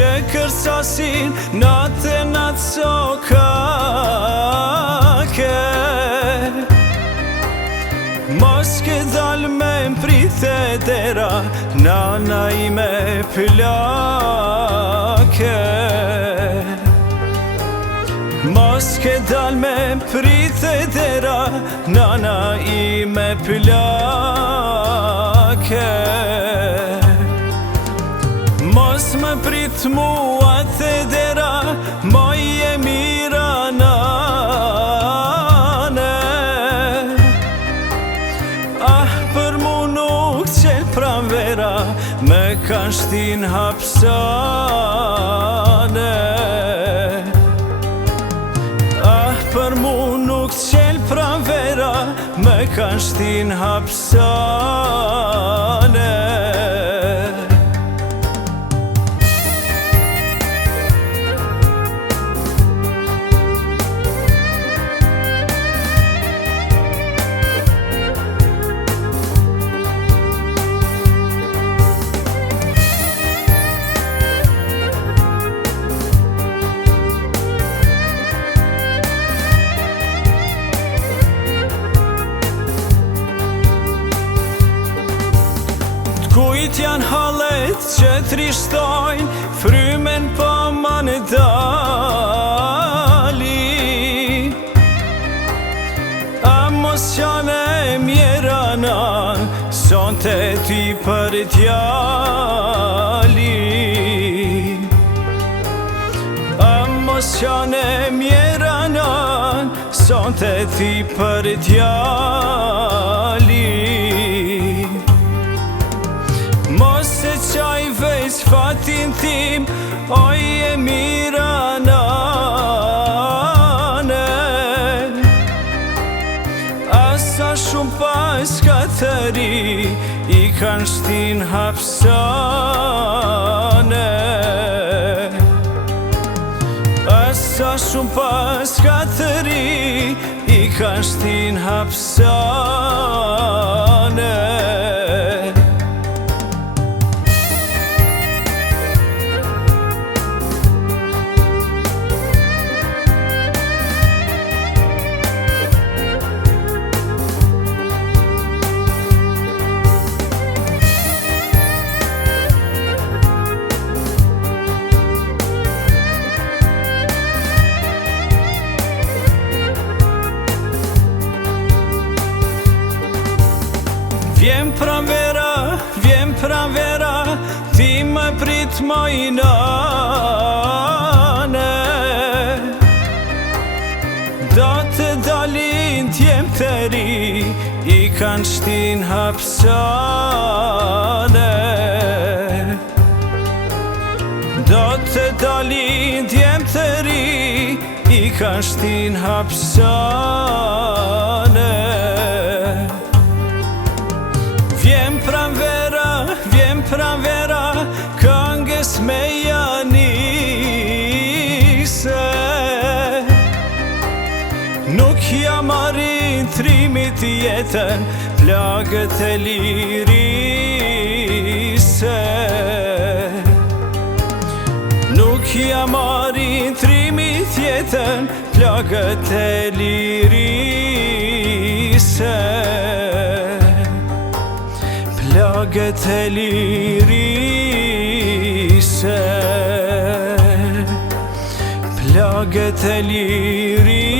që kërsasin natë sokake. Mos ke dal me mprite dera, nana ime plake. Mos ke dal me mprite dera, nana ime plake. Mos më prit mua të dera, moj e mira nane. Ah, për mu nuk qel pranvera, me kanë shtin hapsane. Ah, për mu nuk qel pranvera, me kanë shtin hapsane. Kujt janë hallet që trishtojnë, frymen po ma në dali. A mos qane mjera nan, sonte ty për djali. A mos qane mjera nan, sonte ty për djali. Mos e qaj veç fatin tim, oj e mira nane. Asa shumë pas katëri, i kanë shtin hapsane. Asa shumë pas katëri, i kanë shtin hapsane. Vjem pranvera, ti më prit moj nane. Do të dalin t'jem të ri, i kanë shtin hapsane. Do të dalin t'jem të ri, i kanë shtin hapsane. Vjem pranvera, këngës me janise. Nuk jam arrin trimit jetën, plagët e lirise. Nuk jam arrin trimit jetën, plagët e lirise. Plagët e lirise. Plagët e lirise.